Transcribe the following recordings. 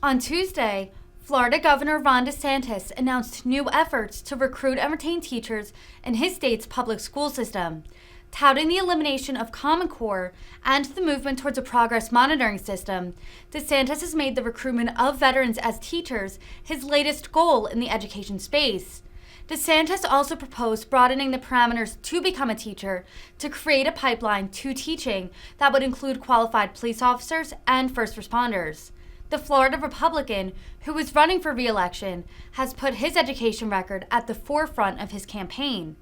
On Tuesday, Florida Governor Ron DeSantis announced new efforts to recruit and retain teachers in his state's public school system, touting the elimination of Common Core and the movement towards a progress monitoring system. DeSantis has made the recruitment of veterans as teachers his latest goal in the education space. DeSantis also proposed broadening the parameters to become a teacher to create a pipeline to teaching that would include qualified police officers and first responders. The Florida Republican, who is running for re-election, has put his education record at the forefront of his campaign.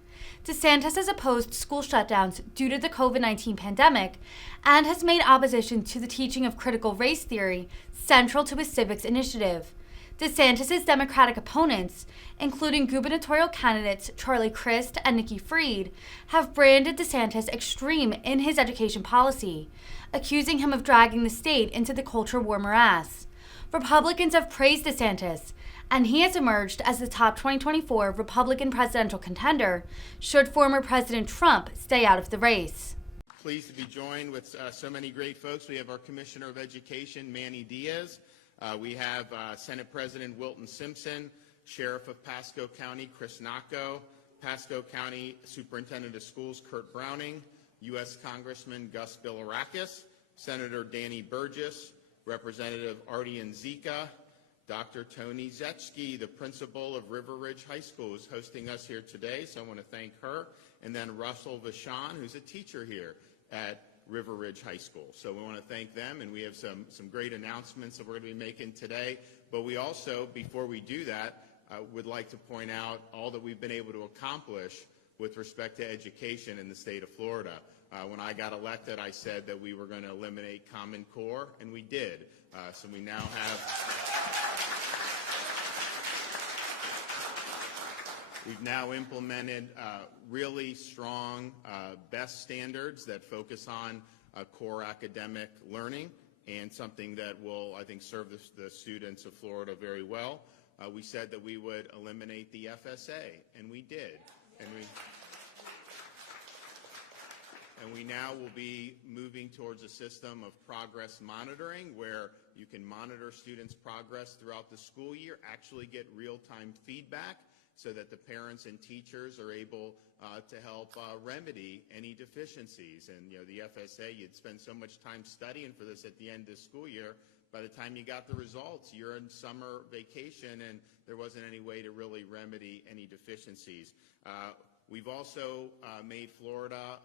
DeSantis has opposed school shutdowns due to the COVID-19 pandemic and has made opposition to the teaching of critical race theory central to his civics initiative. DeSantis' Democratic opponents, including gubernatorial candidates Charlie Crist and Nikki Fried, have branded DeSantis extreme in his education policy, accusing him of dragging the state into the culture war morass. Republicans have praised DeSantis, and he has emerged as the top 2024 Republican presidential contender should former President Trump stay out of the race. Pleased to be joined with so many great folks. We have our Commissioner of Education, Manny Diaz. We have Senate President Wilton Simpson, Sheriff of Pasco County, Chris Nacco, Pasco County Superintendent of Schools, Kurt Browning, U.S. Congressman Gus Bilirakis, Senator Danny Burgess, Representative Ardian Zika, Dr. Tony Zetsky, the principal of River Ridge High School, is hosting us here today, so I want to thank her, and then Russell Vachon, who's a teacher here at River Ridge High School. So we want to thank them, and we have some great announcements that we're going to be making today. But we also, before we do that, would like to point out all that we've been able to accomplish with respect to education in the state of Florida. When I got elected, I said that we were going to eliminate Common Core, and we did. So we now we've now implemented really strong BEST standards that focus on core academic learning, and something that will, I think, serve the students of Florida very well. We said that we would eliminate the FSA, and we did. And we now will be moving towards a system of progress monitoring where you can monitor students' progress throughout the school year, actually get real-time feedback so that the parents and teachers are able to help remedy any deficiencies. And, you know, the FSA, you'd spend so much time studying for this at the end of the school year. By the time you got the results, you're in summer vacation, and there wasn't any way to really remedy any deficiencies. We've also made Florida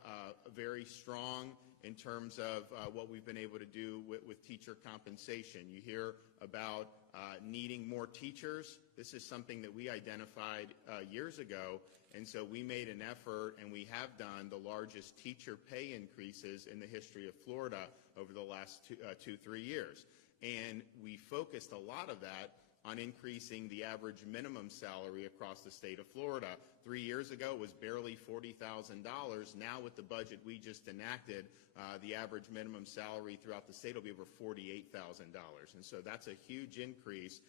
very strong in terms of what we've been able to do with teacher compensation. You hear about needing more teachers. This is something that we identified years ago, and so we made an effort, and we have done the largest teacher pay increases in the history of Florida over the last 2-3 years. And we focused a lot of that on increasing the average minimum salary across the state of Florida. 3 years ago, it was barely $40,000. Now, with the budget we just enacted, the average minimum salary throughout the state will be over $48,000. And so that's a huge increase.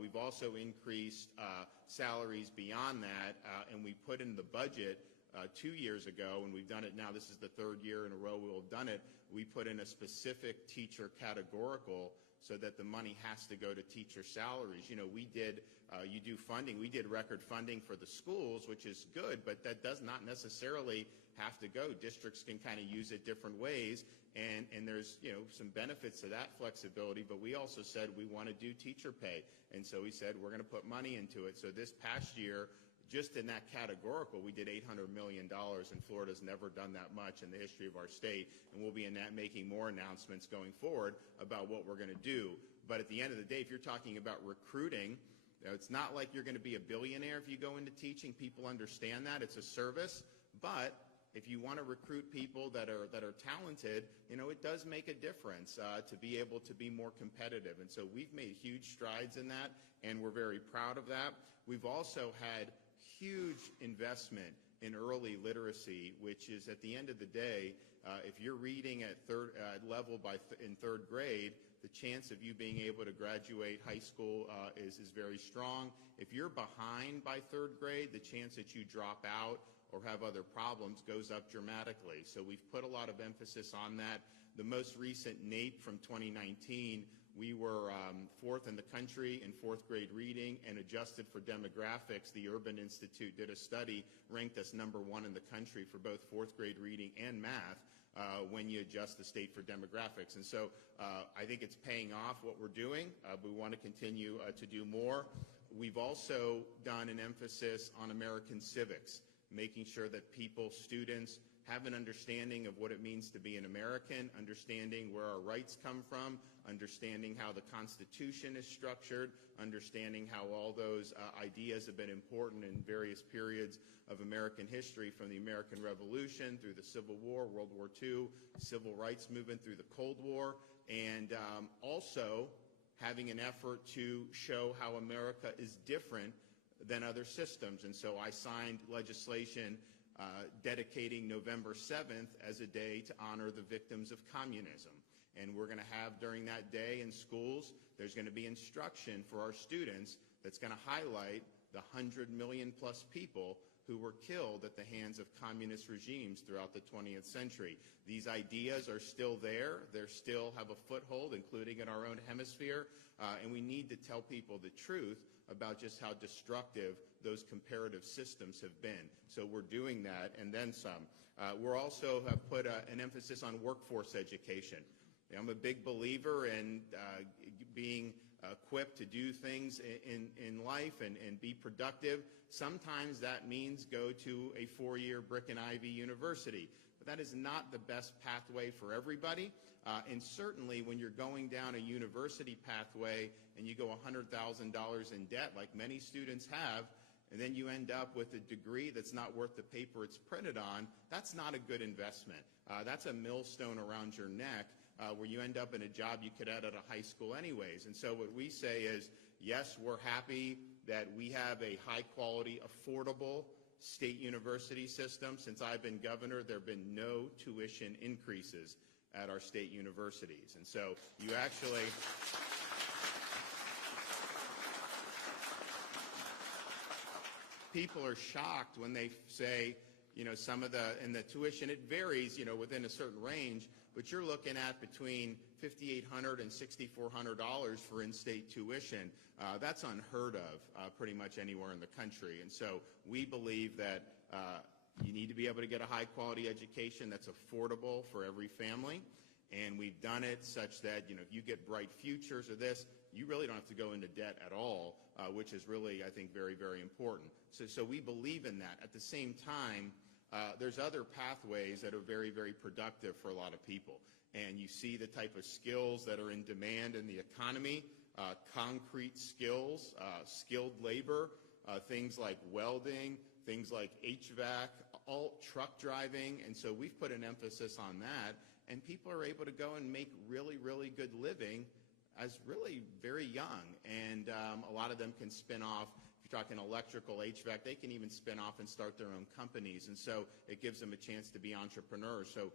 We've also increased salaries beyond that, and we put in the budget 2 years ago, and we've done it now. This is the third year in a row we'll have done it. We put in a specific teacher categorical so that the money has to go to teacher salaries. You know, we did, you do funding, we did record funding for the schools, which is good, but that does not necessarily have to go. Districts can kind of use it different ways, and there's, you know, some benefits to that flexibility, but we also said we want to do teacher pay, and so we said we're going to put money into it. So this past year, just in that categorical, we did $800 million, and Florida's never done that much in the history of our state, and we'll be making more announcements going forward about what we're going to do. But at the end of the day, if you're talking about recruiting, you know, it's not like you're going to be a billionaire if you go into teaching. People understand that. It's a service. But if you want to recruit people that are talented, you know, it does make a difference to be able to be more competitive. And so we've made huge strides in that, and we're very proud of that. We've also had huge investment in early literacy, which is, at the end of the day, if you're reading at third level in third grade, the chance of you being able to graduate high school is very strong. If you're behind by third grade, the chance that you drop out or have other problems goes up dramatically. So we've put a lot of emphasis on that. The most recent NAEP from 2019, we were fourth in the country in fourth grade reading, and adjusted for demographics, the Urban Institute did a study, ranked us #1 in the country for both fourth grade reading and math when you adjust the state for demographics. And so I think it's paying off what we're doing. We want to continue to do more. We've also done an emphasis on American civics, making sure that people, students, have an understanding of what it means to be an American, understanding where our rights come from, understanding how the Constitution is structured, understanding how all those ideas have been important in various periods of American history, from the American Revolution through the Civil War, World War II, Civil Rights Movement through the Cold War, and also having an effort to show how America is different than other systems. And so I signed legislation dedicating November 7th as a day to honor the victims of communism. And we're going to have, during that day in schools, there's going to be instruction for our students that's going to highlight the 100 million plus people who were killed at the hands of communist regimes throughout the 20th century. These ideas are still there. They still have a foothold, including in our own hemisphere. And we need to tell people the truth about just how destructive those comparative systems have been. So we're doing that, and then some. We're also have put an emphasis on workforce education. I'm a big believer in being equipped to do things in life and be productive. Sometimes that means go to a 4-year brick and ivy university. But that is not the best pathway for everybody. And certainly when you're going down a university pathway and you go $100,000 in debt, like many students have, and then you end up with a degree that's not worth the paper it's printed on, that's not a good investment. That's a millstone around your neck where you end up in a job you could have at a high school anyways. And so what we say is, yes, we're happy that we have a high-quality, affordable state university system. Since I've been governor, there have been no tuition increases at our state universities. And so you actually... People are shocked when they say, some of the tuition, it varies, within a certain range, but you're looking at between $5,800 and $6,400 for in-state tuition. That's unheard of pretty much anywhere in the country. And so we believe that you need to be able to get a high-quality education that's affordable for every family. And we've done it such that, if you get bright futures or this, you really don't have to go into debt at all, which is really, I think, very, very important. So we believe in that. At the same time, there's other pathways that are very, very productive for a lot of people. And you see the type of skills that are in demand in the economy, concrete skills, skilled labor, things like welding, things like HVAC, all truck driving. And so we've put an emphasis on that. And people are able to go and make really, really good living as really very young. And a lot of them can spin off. If you're talking electrical, HVAC, they can even spin off and start their own companies. And so it gives them a chance to be entrepreneurs. So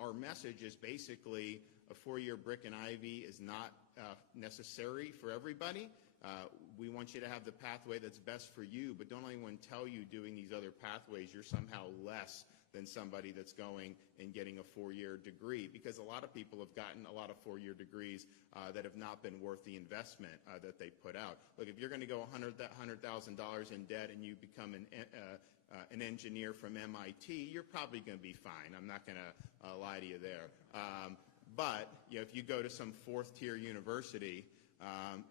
our message is basically a 4-year brick and ivy is not necessary for everybody. We want you to have the pathway that's best for you, but don't let anyone tell you doing these other pathways you're somehow less than somebody that's going and getting a 4-year degree, because a lot of people have gotten a lot of 4-year degrees that have not been worth the investment that they put out. Look, if you're going to go $100,000 in debt and you become an engineer from MIT, you're probably going to be fine. I'm not going to lie to you there. But if you go to some 4th-tier university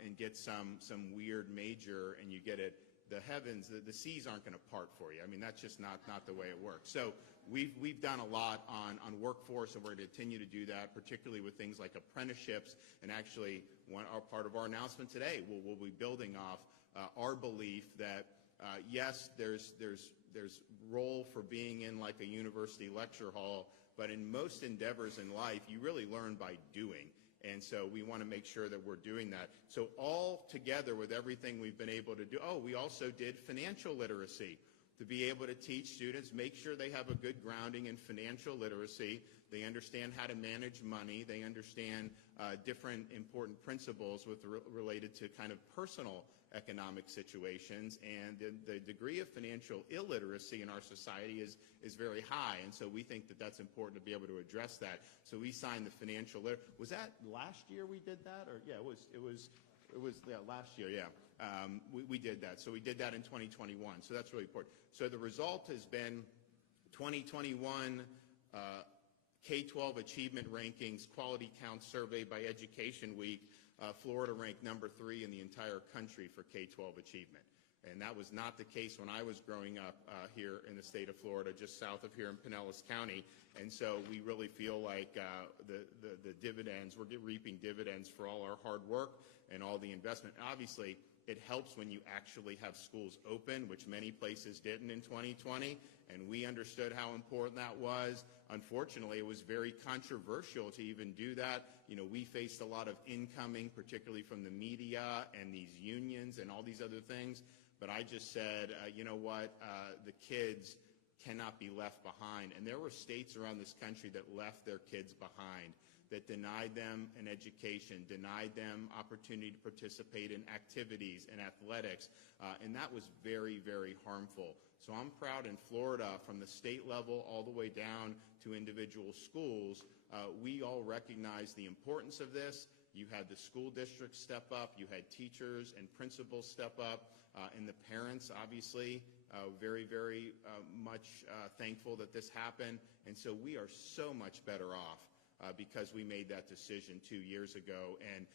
and get some weird major and you get it, the heavens, the seas aren't going to part for you. I mean, that's just not the way it works. So we've done a lot on workforce, and we're going to continue to do that, particularly with things like apprenticeships. And actually, part of our announcement today, we'll be building off our belief that yes, there's role for being in like a university lecture hall, but in most endeavors in life, you really learn by doing. And so we want to make sure that we're doing that. So all together with everything we've been able to do, we also did financial literacy. to be able to teach students, make sure they have a good grounding in financial literacy, they understand how to manage money, they understand different important principles related to kind of personal economic situations, and the degree of financial illiteracy in our society is very high, and so we think that that's important to be able to address that. So we signed the financial was that last year we did that, or yeah, it was last year, yeah. We did that. So we did that in 2021. So that's really important. So the result has been 2021 K-12 Achievement Rankings Quality Count Survey by Education Week. Florida ranked number 3 in the entire country for K-12 achievement. And that was not the case when I was growing up here in the state of Florida, just south of here in Pinellas County. And so we really feel like the dividends, we're reaping dividends for all our hard work and all the investment. Obviously, it helps when you actually have schools open, which many places didn't in 2020, and we understood how important that was. Unfortunately, it was very controversial to even do that. You know, we faced a lot of incoming, particularly from the media and these unions and all these other things. But I just said, you know what, the kids cannot be left behind. And there were states around this country that left their kids behind, that denied them an education, denied them opportunity to participate in activities and athletics, and that was very, very harmful. So I'm proud in Florida, from the state level all the way down to individual schools, we all recognize the importance of this. You had the school districts step up, you had teachers and principals step up, and the parents, obviously, very, very much thankful that this happened. And so we are so much better off because we made that decision 2 years ago. And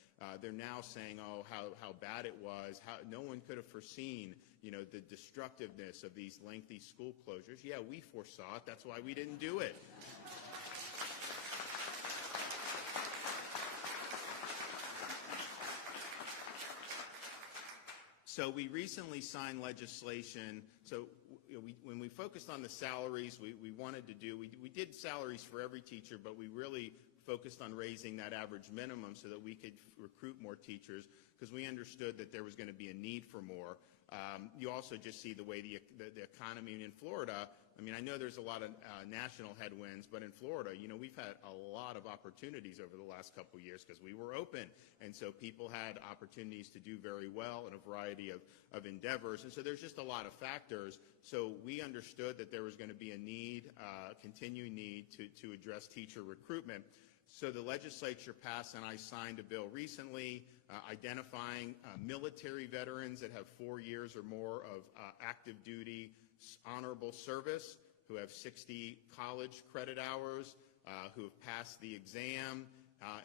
they're now saying, oh, how bad it was. No one could have foreseen, you know, the destructiveness of these lengthy school closures. Yeah, we foresaw it. That's why we didn't do it. So we recently signed legislation. So when we focused on the salaries, we wanted to do, we did salaries for every teacher, but we really focused on raising that average minimum so that we could recruit more teachers, because we understood that there was going to be a need for more. You also just see the way the economy in Florida. I mean, I know there's a lot of national headwinds, but in Florida, you know, we've had a lot of opportunities over the last couple of years because we were open. And so people had opportunities to do very well in a variety of endeavors. And so there's just a lot of factors. So we understood that there was going to be a need, continuing need to address teacher recruitment. So the legislature passed, and I signed a bill recently identifying military veterans that have 4 years or more of active duty honorable service, who have 60 college credit hours, who have passed the exam,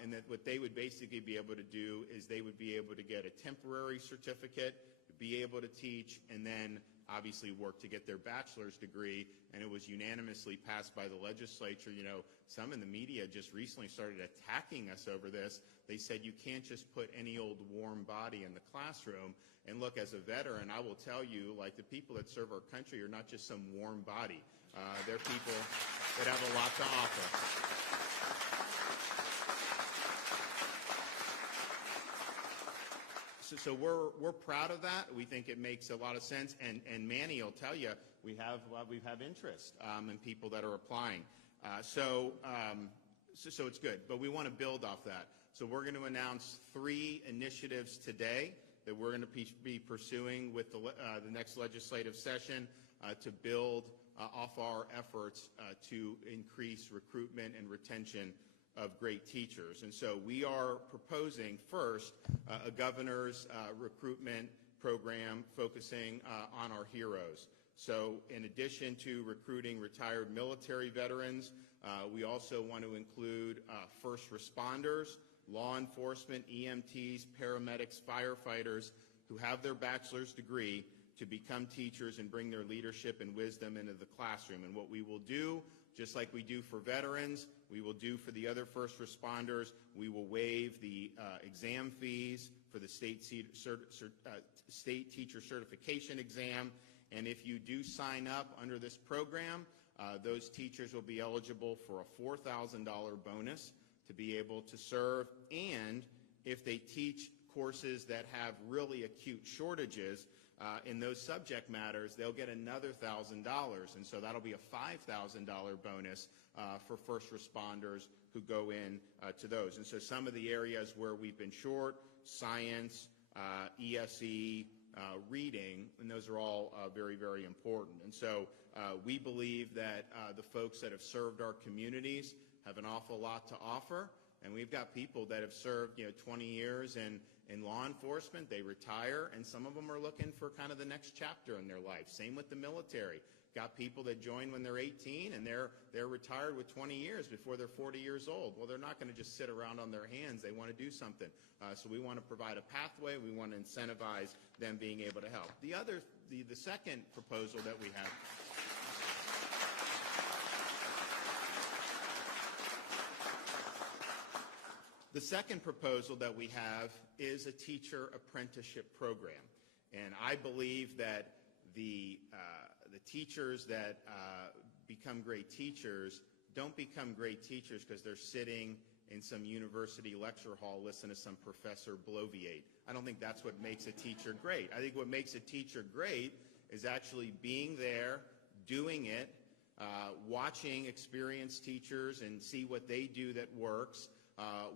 and that what they would basically be able to do is they would be able to get a temporary certificate, be able to teach, and then obviously work to get their bachelor's degree. And it was unanimously passed by the legislature. You know, some in the media just recently started attacking us over this. They said you can't just put any old warm body in the classroom. And look, as a veteran, I will tell you, like, the people that serve our country are not just some warm body. They're people that have a lot to offer. So we're proud of that. We think it makes a lot of sense. And Manny will tell you, we have interest in people that are applying. So it's good. But we want to build off that. So we're going to announce 3 initiatives today that we're going to be pursuing with the next legislative session to build off our efforts to increase recruitment and retention of great teachers. And so we are proposing first a governor's recruitment program focusing on our heroes. So in addition to recruiting retired military veterans, we also want to include first responders, law enforcement, EMTs, paramedics, firefighters who have their bachelor's degree to become teachers and bring their leadership and wisdom into the classroom. And what we will do, just like we do for veterans, we will do for the other first responders. We will waive the exam fees for the state teacher certification exam. And if you do sign up under this program, those teachers will be eligible for a $4,000 bonus to be able to serve. And if they teach courses that have really acute shortages in those subject matters, they'll get another $1,000. And so that'll be a $5,000 bonus for first responders who go in to those. And so some of the areas where we've been short, science, ESE, reading, and those are all very, very important. And so we believe that the folks that have served our communities have an awful lot to offer. And we've got people that have served 20 years in law enforcement. They retire, and some of them are looking for kind of the next chapter in their life. Same with the military. Got people that join when they're 18, and they're retired with 20 years before they're 40 years old. Well, they're not going to just sit around on their hands. They want to do something. So we want to provide a pathway. We want to incentivize them being able to help. The second proposal that we have. The second proposal that we have is a teacher apprenticeship program. And I believe that the teachers that become great teachers don't become great teachers because they're sitting in some university lecture hall listening to some professor bloviate. I don't think that's what makes a teacher great. I think what makes a teacher great is actually being there, doing it, watching experienced teachers and see what they do that works,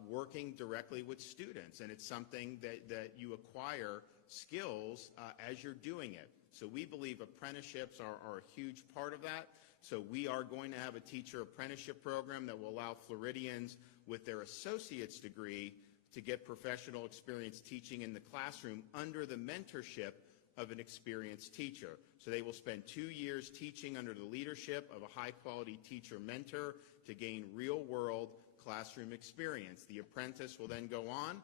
working directly with students. And it's something that you acquire skills as you're doing it. So we believe apprenticeships are a huge part of that. So we are going to have a teacher apprenticeship program that will allow Floridians with their associate's degree to get professional experience teaching in the classroom under the mentorship of an experienced teacher. So they will spend 2 years teaching under the leadership of a high-quality teacher mentor to gain real-world classroom experience. The apprentice will then go on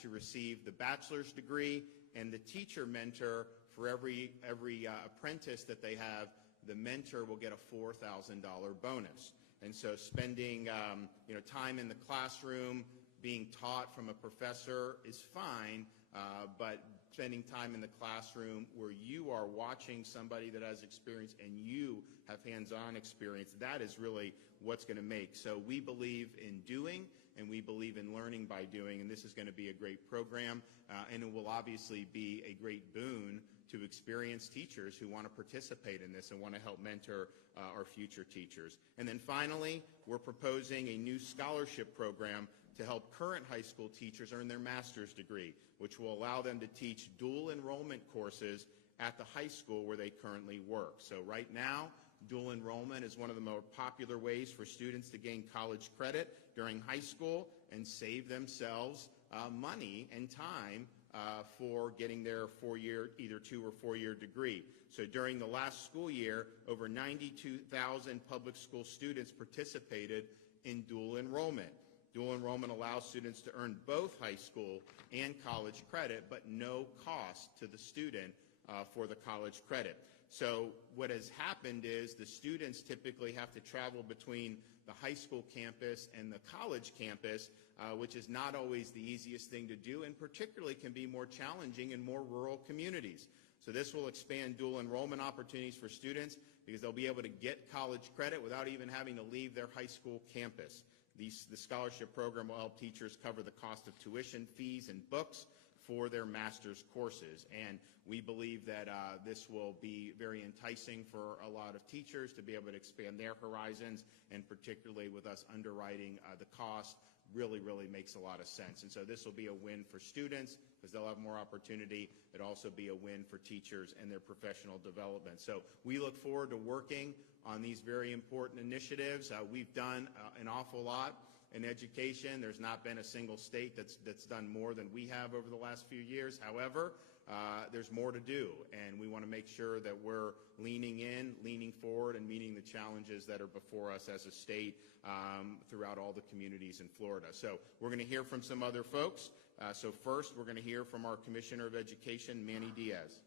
to receive the bachelor's degree, and the teacher mentor, for every apprentice that they have, the mentor will get a $4,000 bonus. And so spending time in the classroom, being taught from a professor is fine, but spending time in the classroom where you are watching somebody that has experience and you have hands-on experience, that is really what's going to make. So we believe in doing, and we believe in learning by doing, and this is going to be a great program, and it will obviously be a great boon to experienced teachers who want to participate in this and want to help mentor our future teachers. And then finally, we're proposing a new scholarship program to help current high school teachers earn their master's degree, which will allow them to teach dual enrollment courses at the high school where they currently work. So right now, dual enrollment is one of the more popular ways for students to gain college credit during high school and save themselves money and time for getting their either 2 or 4 year degree. So during the last school year, over 92,000 public school students participated in dual enrollment. Dual enrollment allows students to earn both high school and college credit, but no cost to the student for the college credit. So what has happened is the students typically have to travel between the high school campus and the college campus, which is not always the easiest thing to do, and particularly can be more challenging in more rural communities. So this will expand dual enrollment opportunities for students because they'll be able to get college credit without even having to leave their high school campus. The scholarship program will help teachers cover the cost of tuition, fees, and books for their master's courses. And we believe that this will be very enticing for a lot of teachers to be able to expand their horizons, and particularly with us underwriting the cost really makes a lot of sense. And so this will be a win for students because they'll have more opportunity. It'll also be a win for teachers and their professional development. So we look forward to working on these very important initiatives. We've done an awful lot in education. There's not been a single state that's done more than we have over the last few years. However, there's more to do, and we want to make sure that we're leaning in, leaning forward, and meeting the challenges that are before us as a state throughout all the communities in Florida. So we're going to hear from some other folks. So first, we're going to hear from our Commissioner of Education, Manny Diaz.